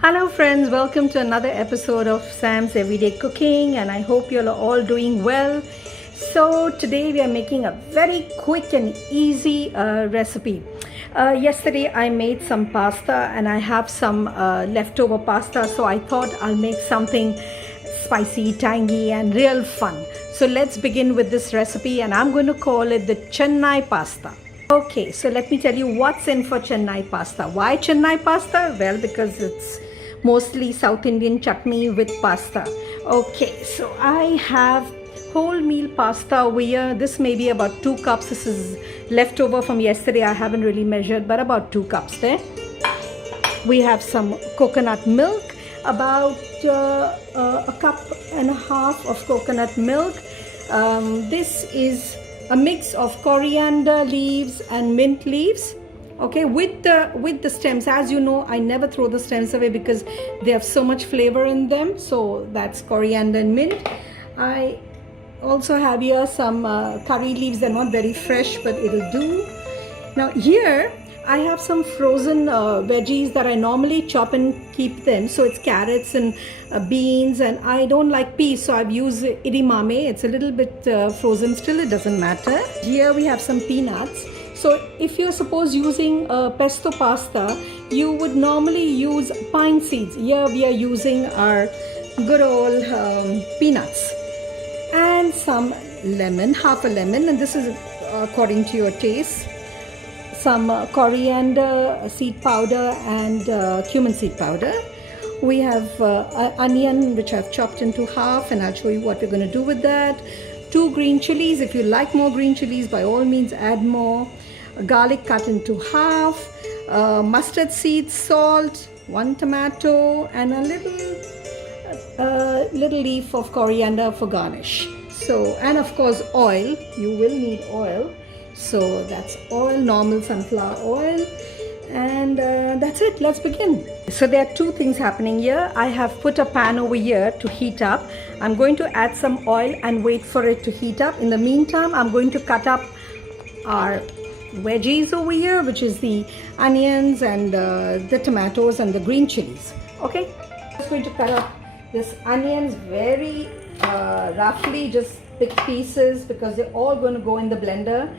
Hello friends, welcome to another episode of Sam's Everyday Cooking, and I hope you're all doing well. So today we are making a very quick and easy recipe. Yesterday I made some pasta and I have some leftover pasta, so I thought I'll make something spicy, tangy and real fun. So let's begin with this recipe, and I'm going to call it the Chennai Pasta. Okay, so let me tell you what's in for Chennai Pasta. Why Chennai Pasta? Well, because it's mostly South Indian chutney with pasta. Okay, so I have wholemeal pasta over here. This may be about 2 cups. This is leftover from yesterday. I haven't really measured, but about 2 cups there. We have some coconut milk, about a cup and a half of coconut milk. This is a mix of coriander leaves and mint leaves, okay, with the stems. As you know, I never throw the stems away because they have so much flavor in them. So that's coriander and mint. I also have here some curry leaves. They're not very fresh, but it'll do. Now here I have some frozen veggies that I normally chop and keep them. So it's carrots and beans, and I don't like peas, so I've used edamame. It's a little bit frozen still, it doesn't matter. Here we have some peanuts. So if you're suppose using pesto pasta, you would normally use pine seeds. Here we are using our good old peanuts. And some lemon, half a lemon, and this is according to your taste. Some coriander seed powder and cumin seed powder. We have onion, which I've chopped into half, and I'll show you what we're going to do with that. 2 green chilies. If you like more green chilies, by all means add more. Garlic cut into half. Mustard seeds, salt, 1 tomato, and a little leaf of coriander for garnish. So, and of course oil. You will need oil. So that's oil, normal sunflower oil, and that's it. Let's begin. So there are 2 things happening here. I have put a pan over here to heat up. I'm going to add some oil and wait for it to heat up. In the meantime, I'm going to cut up our veggies over here, which is the onions and the tomatoes and the green chilies. Okay, I'm just going to cut up this onions very roughly, just big pieces, because they're all going to go in the blender.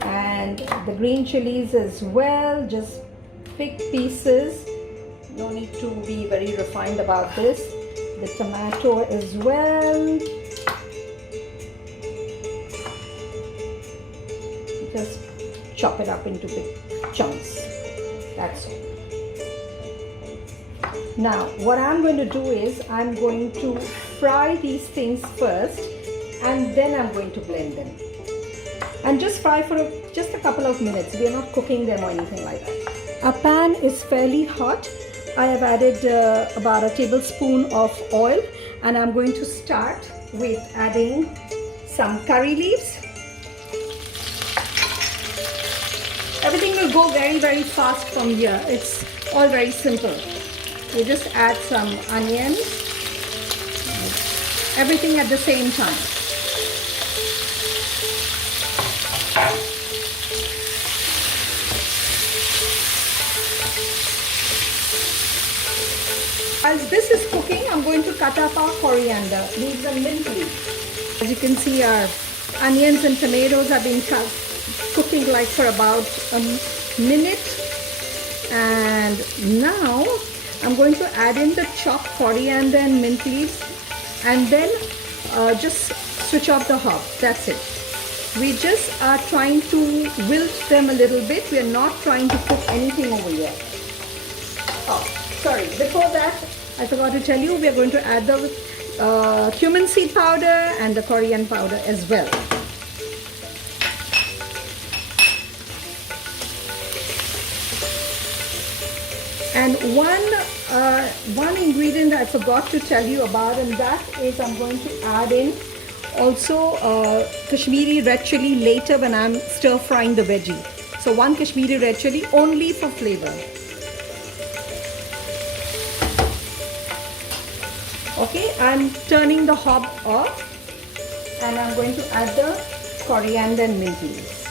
And the green chilies as well, just big pieces. No need to be very refined about this. The tomato as well. Just chop it up into big chunks. That's all. Now what I'm going to do is I'm going to fry these things first, and then I'm going to blend them. And just fry for just a couple of minutes. We are not cooking them or anything like that. Our pan is fairly hot. I have added about a tablespoon of oil, and I'm going to start with adding some curry leaves. Everything will go very, very fast from here. It's all very simple. You just add some onions, everything at the same time. As this is cooking, I'm going to cut up our coriander leaves and mint leaves. As you can see, our onions and tomatoes have been cooking like for about a minute. And now I'm going to add in the chopped coriander and mint leaves, and then just switch off the hob. That's it. We just are trying to wilt them a little bit. We are not trying to cook anything over here. Oh, sorry. Before that, I forgot to tell you, we are going to add the cumin seed powder and the coriander powder as well. And one ingredient I forgot to tell you about, and that is I'm going to add in also Kashmiri red chili later when I'm stir frying the veggie. So 1 Kashmiri red chili only for flavor. Okay, I'm turning the hob off, and I'm going to add the coriander and mint leaves.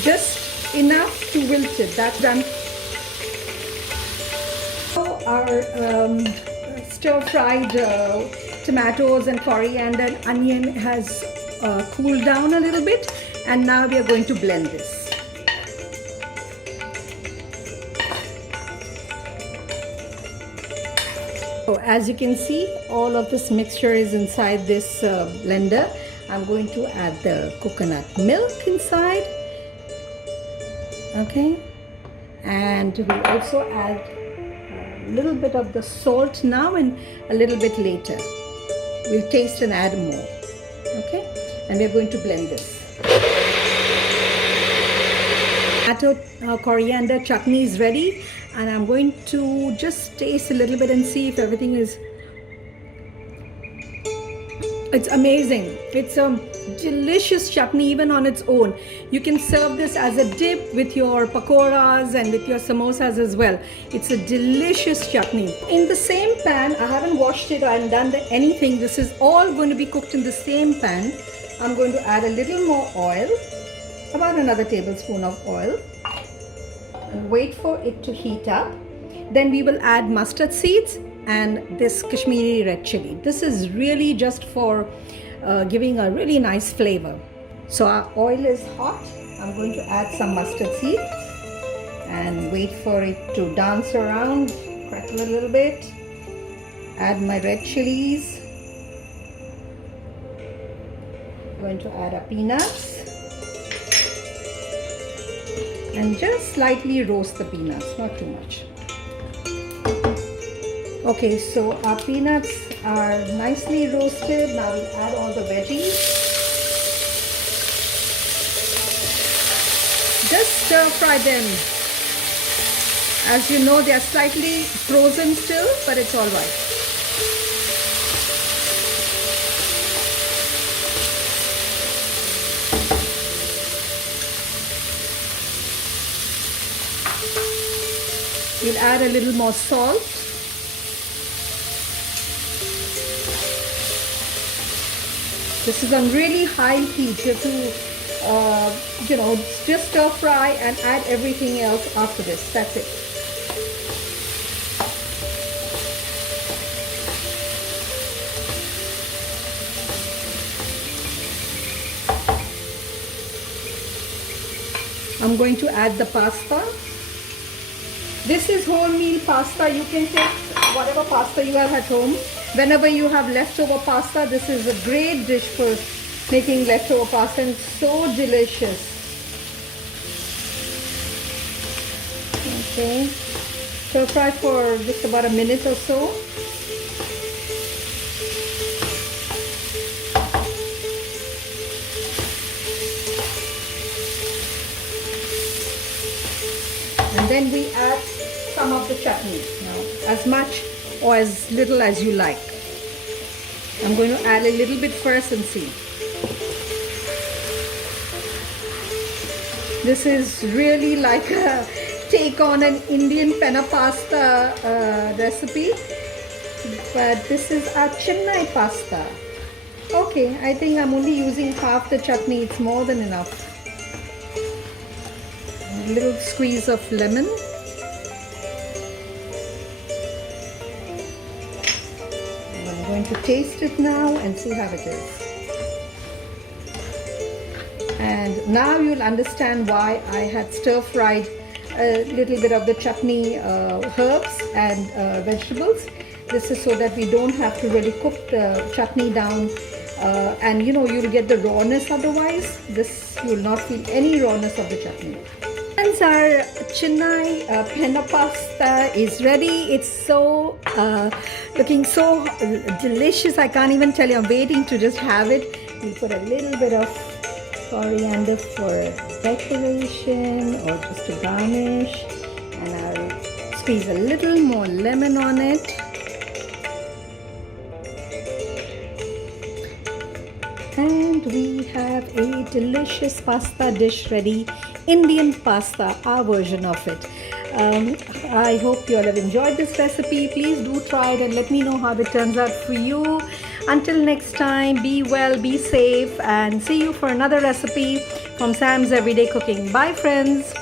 just enough to wilt it. That's done. So our stir-fried tomatoes and coriander and onion has cooled down a little bit, and now we are going to blend this. So as you can see, all of this mixture is inside this blender. I'm going to add the coconut milk inside. Okay, and we also add a little bit of the salt now and a little bit later. We'll taste and add more. Okay, and we're going to blend this. Tomato coriander chutney is ready, and I'm going to just taste a little bit and see if everything is. It's amazing. It's a delicious chutney even on its own. You can serve this as a dip with your pakoras and with your samosas as well. It's a delicious chutney. In the same pan, I haven't washed it or I haven't done anything. This is all going to be cooked in the same pan. I'm going to add a little more oil, about another tablespoon of oil, and wait for it to heat up. Then we will add mustard seeds and this Kashmiri red chili. This is really just for giving a really nice flavor. So our oil is hot. I'm going to add some mustard seeds and wait for it to dance around, crackle a little bit. Add my red chilies. I'm going to add our peanuts and just slightly roast the peanuts, not too much. Okay, so our peanuts are nicely roasted. Now we'll add all the veggies. Just stir fry them. As you know, they are slightly frozen still, but it's all right. We'll add a little more salt. This is on really high heat. You have to, just stir fry and add everything else after this. That's it. I'm going to add the pasta. This is wholemeal pasta. You can take whatever pasta you have at home. Whenever you have leftover pasta, this is a great dish for making leftover pasta, and it's so delicious. Okay, stir fry for just about a minute or so. And then we add some of the chutney. Now, as much or as little as you like. I'm going to add a little bit first and see. This is really like a take on an Indian penna pasta recipe, but this is our Chennai pasta. Okay, I think I'm only using half the chutney. It's more than enough. A little squeeze of lemon. I'm going to taste it now and see how it is. And now you'll understand why I had stir-fried a little bit of the chutney herbs and vegetables. This is so that we don't have to really cook the chutney down and you'll get the rawness otherwise. This you'll not feel any rawness of the chutney. Friends, our Chennai penna pasta is ready. It's so looking so delicious. I can't even tell you. I'm waiting to just have it. We put a little bit of coriander for decoration or just to garnish, and I'll squeeze a little more lemon on it. And we have a delicious pasta dish ready. Indian pasta, our version of it. I hope you all have enjoyed this recipe. Please do try it and let me know how it turns out for you. Until next time, be well, be safe, and see you for another recipe from Sam's Everyday Cooking. Bye, friends.